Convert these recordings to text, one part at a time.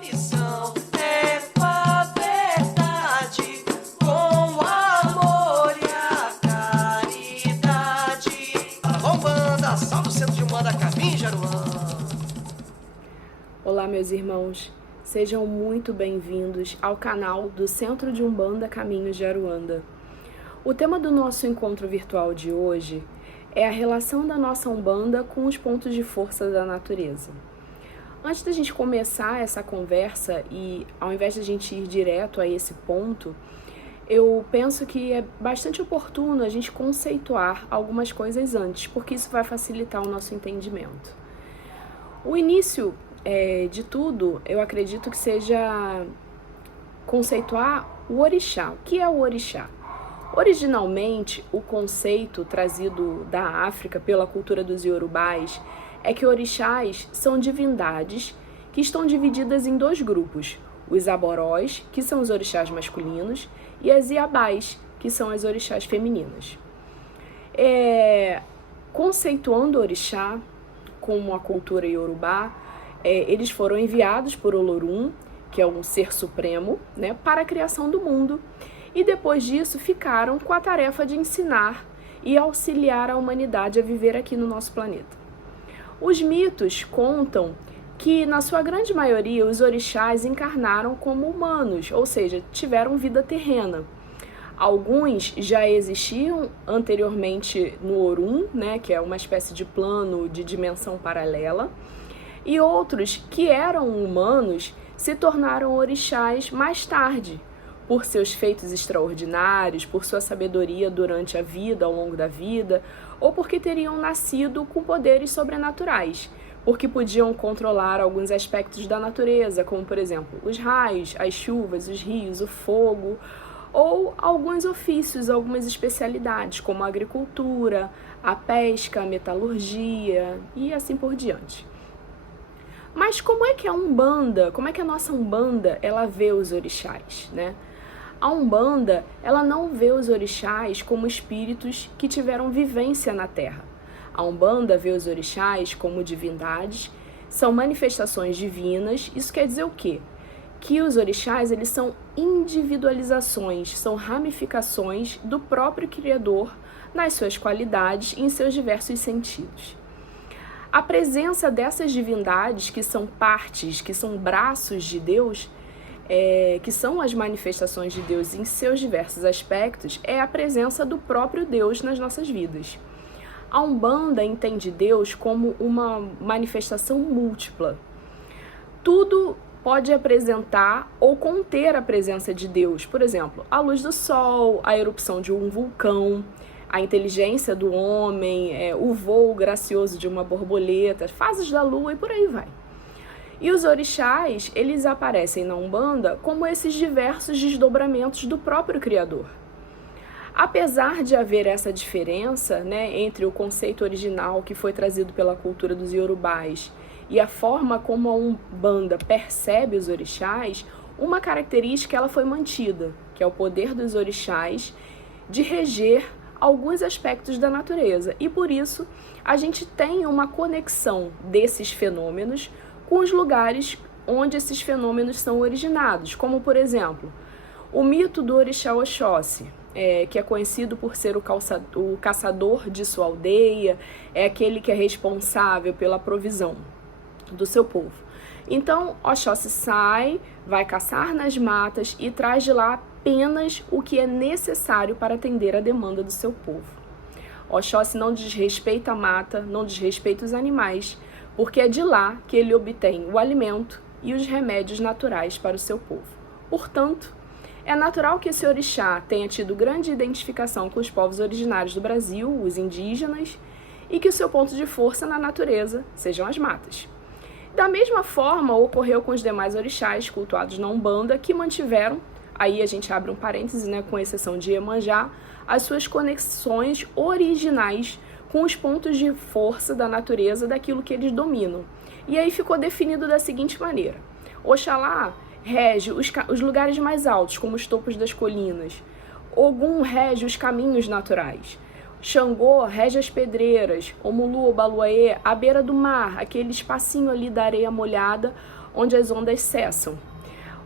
Missão é a verdade, com amor e a caridade. Umbanda, salve o centro de Umbanda, Caminho Jaruã. Olá, meus irmãos, sejam muito bem-vindos ao canal do Centro de Umbanda Caminhos de Aruanda. O tema do nosso encontro virtual de hoje é a relação da nossa Umbanda com os pontos de força da natureza. Antes da gente começar essa conversa e ao invés de a gente ir direto a esse ponto, eu penso que é bastante oportuno a gente conceituar algumas coisas antes, porque isso vai facilitar o nosso entendimento. O início de tudo, eu acredito que seja conceituar o orixá. O que é o orixá? Originalmente, o conceito trazido da África pela cultura dos iorubás é que orixás são divindades que estão divididas em dois grupos, os aborós, que são os orixás masculinos, e as iabás, que são as orixás femininas. Conceituando o orixá como a cultura iorubá, eles foram enviados por Olorum, que é um ser supremo, né, para a criação do mundo, e depois disso ficaram com a tarefa de ensinar e auxiliar a humanidade a viver aqui no nosso planeta. Os mitos contam que, na sua grande maioria, os orixás encarnaram como humanos, ou seja, tiveram vida terrena. Alguns já existiam anteriormente no Orum, né, que é uma espécie de plano de dimensão paralela, e outros que eram humanos se tornaram orixás mais tarde, por seus feitos extraordinários, por sua sabedoria durante a vida, ao longo da vida, ou porque teriam nascido com poderes sobrenaturais, porque podiam controlar alguns aspectos da natureza, como, por exemplo, os raios, as chuvas, os rios, o fogo, ou alguns ofícios, algumas especialidades, como a agricultura, a pesca, a metalurgia e assim por diante. Mas como é que a Umbanda, como é que a nossa Umbanda, ela vê os orixás, né? A Umbanda, ela não vê os orixás como espíritos que tiveram vivência na Terra. A Umbanda vê os orixás como divindades, são manifestações divinas. Isso quer dizer o quê? Que os orixás, eles são individualizações, são ramificações do próprio Criador nas suas qualidades e em seus diversos sentidos. A presença dessas divindades, que são partes, que são braços de Deus, que são as manifestações de Deus em seus diversos aspectos, é a presença do próprio Deus nas nossas vidas. A Umbanda entende Deus como uma manifestação múltipla. Tudo pode apresentar ou conter a presença de Deus. Por exemplo, a luz do sol, a erupção de um vulcão, a inteligência do homem, o voo gracioso de uma borboleta, fases da lua e por aí vai. E os orixás, eles aparecem na Umbanda como esses diversos desdobramentos do próprio Criador. Apesar de haver essa diferença, né, entre o conceito original que foi trazido pela cultura dos iorubás e a forma como a Umbanda percebe os orixás, uma característica ela foi mantida, que é o poder dos orixás de reger alguns aspectos da natureza. E por isso a gente tem uma conexão desses fenômenos com os lugares onde esses fenômenos são originados, como por exemplo, o mito do orixá Oxóssi, que é conhecido por ser o caçador de sua aldeia, é aquele que é responsável pela provisão do seu povo. Então, Oxóssi sai, vai caçar nas matas e traz de lá apenas o que é necessário para atender a demanda do seu povo. Oxóssi não desrespeita a mata, não desrespeita os animais, porque é de lá que ele obtém o alimento e os remédios naturais para o seu povo. Portanto, é natural que esse orixá tenha tido grande identificação com os povos originários do Brasil, os indígenas, e que o seu ponto de força na natureza sejam as matas. Da mesma forma, ocorreu com os demais orixás cultuados na Umbanda, que mantiveram, aí a gente abre um parêntese, né, com exceção de Iemanjá, as suas conexões originais com os pontos de força da natureza daquilo que eles dominam. E aí ficou definido da seguinte maneira: Oxalá rege os lugares mais altos, como os topos das colinas. Ogum rege os caminhos naturais. Xangô rege as pedreiras. Omulu, Obaluaê, à beira do mar, aquele espacinho ali da areia molhada, onde as ondas cessam.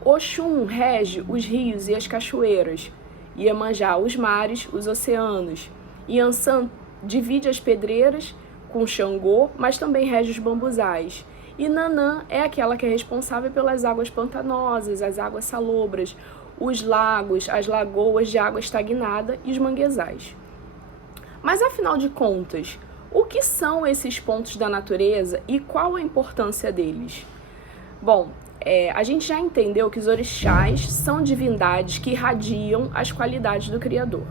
Oxum rege os rios e as cachoeiras. Iemanjá os mares, os oceanos. Iansã divide as pedreiras com Xangô, mas também rege os bambuzais. E Nanã é aquela que é responsável pelas águas pantanosas, as águas salobras, os lagos, as lagoas de água estagnada e os manguezais. Mas afinal de contas, o que são esses pontos da natureza e qual a importância deles? Bom, a gente já entendeu que os orixás são divindades que irradiam as qualidades do Criador,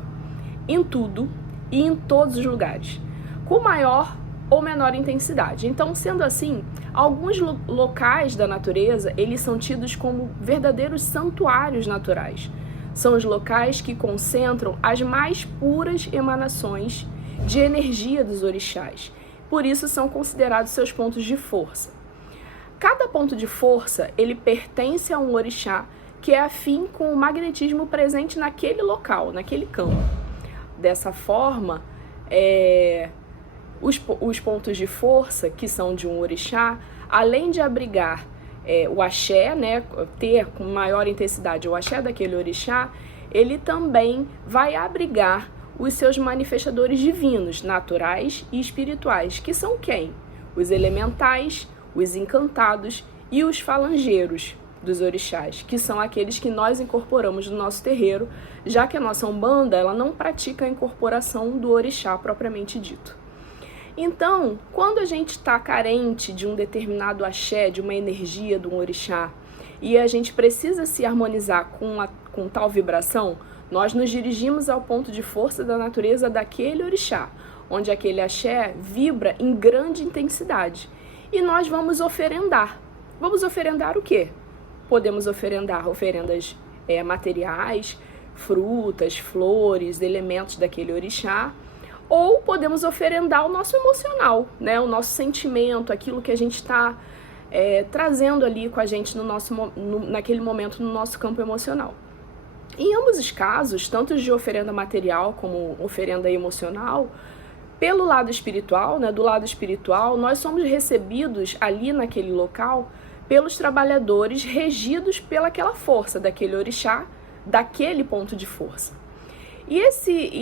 em tudo e em todos os lugares, com maior ou menor intensidade. Então, sendo assim, alguns locais da natureza, eles são tidos como verdadeiros santuários naturais. São os locais que concentram as mais puras emanações de energia dos orixás. Por isso, são considerados seus pontos de força. Cada ponto de força, ele pertence a um orixá que é afim com o magnetismo presente naquele local, naquele campo. Dessa forma, os pontos de força que são de um orixá, além de abrigar o axé, né, ter com maior intensidade o axé daquele orixá, ele também vai abrigar os seus manifestadores divinos, naturais e espirituais, que são quem? Os elementais, os encantados e os falangeiros dos orixás, que são aqueles que nós incorporamos no nosso terreiro, já que a nossa Umbanda ela não pratica a incorporação do orixá propriamente dito. Então, quando a gente está carente de um determinado axé, de uma energia de um orixá, e a gente precisa se harmonizar com tal vibração, nós nos dirigimos ao ponto de força da natureza daquele orixá, onde aquele axé vibra em grande intensidade. E nós vamos oferendar. Vamos oferendar o quê? Podemos oferendar oferendas materiais, frutas, flores, elementos daquele orixá, ou podemos oferendar o nosso emocional, né? O nosso sentimento, aquilo que a gente está trazendo ali com a gente naquele momento no nosso campo emocional. Em ambos os casos, tanto de oferenda material como oferenda emocional, pelo lado espiritual, né, do lado espiritual, nós somos recebidos ali naquele local pelos trabalhadores regidos pelaquela força daquele orixá, daquele ponto de força. E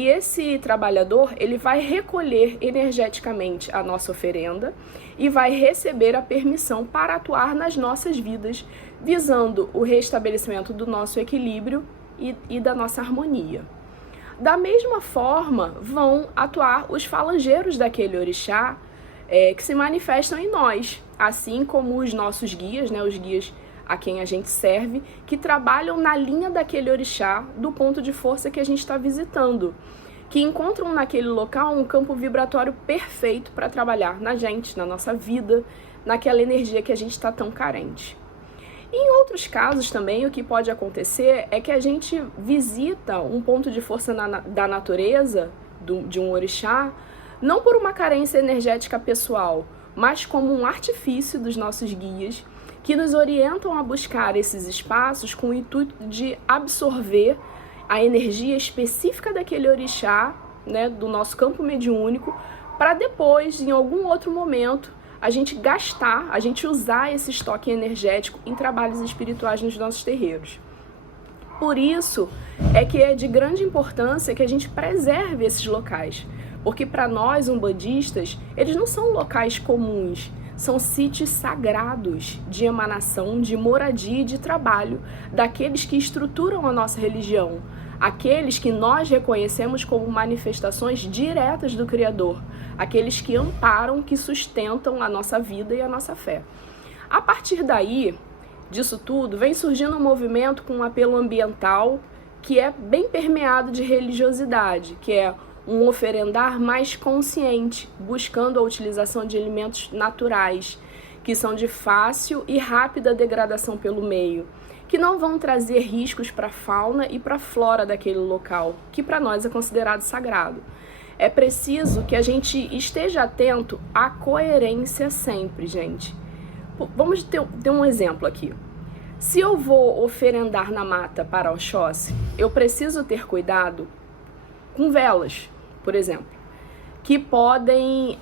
esse trabalhador, ele vai recolher energeticamente a nossa oferenda e vai receber a permissão para atuar nas nossas vidas, visando o restabelecimento do nosso equilíbrio e da nossa harmonia. Da mesma forma, vão atuar os falangeiros daquele orixá que se manifestam em nós, assim como os nossos guias, né, os guias a quem a gente serve, que trabalham na linha daquele orixá, do ponto de força que a gente está visitando, que encontram naquele local um campo vibratório perfeito para trabalhar na gente, na nossa vida, naquela energia que a gente está tão carente. Em outros casos também, o que pode acontecer é que a gente visita um ponto de força da natureza, de um orixá, não por uma carência energética pessoal, mas como um artifício dos nossos guias, que nos orientam a buscar esses espaços com o intuito de absorver a energia específica daquele orixá, né, do nosso campo mediúnico, para depois, em algum outro momento, a gente usar esse estoque energético em trabalhos espirituais nos nossos terreiros. Por isso é que é de grande importância que a gente preserve esses locais, porque para nós, umbandistas, eles não são locais comuns, são sítios sagrados de emanação, de moradia e de trabalho daqueles que estruturam a nossa religião, aqueles que nós reconhecemos como manifestações diretas do Criador, aqueles que amparam, que sustentam a nossa vida e a nossa fé. A partir daí, disso tudo, vem surgindo um movimento com um apelo ambiental que é bem permeado de religiosidade, que é um oferendar mais consciente, buscando a utilização de alimentos naturais, que são de fácil e rápida degradação pelo meio, que não vão trazer riscos para a fauna e para a flora daquele local, que para nós é considerado sagrado. É preciso que a gente esteja atento à coerência sempre, gente. Vamos ter um exemplo aqui. Se eu vou oferendar na mata para Oxóssi, eu preciso ter cuidado com velas, por exemplo. que podem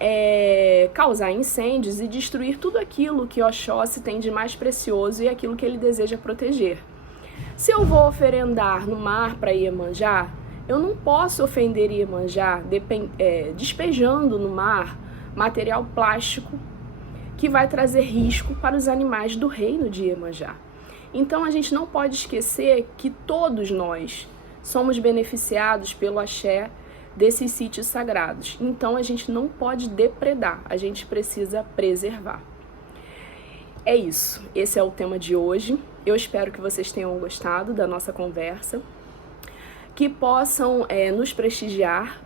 causar incêndios e destruir tudo aquilo que Oxóssi tem de mais precioso e aquilo que ele deseja proteger. Se eu vou oferendar no mar para Iemanjá, eu não posso ofender Iemanjá despejando no mar material plástico que vai trazer risco para os animais do reino de Iemanjá. Então a gente não pode esquecer que todos nós somos beneficiados pelo axé desses sítios sagrados. Então a gente não pode depredar, a gente precisa preservar. É isso, esse é o tema de hoje. Eu espero que vocês tenham gostado da nossa conversa, que possam nos prestigiar,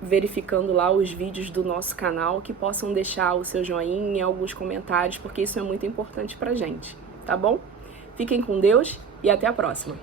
verificando lá os vídeos do nosso canal, que possam deixar o seu joinha e alguns comentários, porque isso é muito importante pra gente, tá bom? Fiquem com Deus e até a próxima!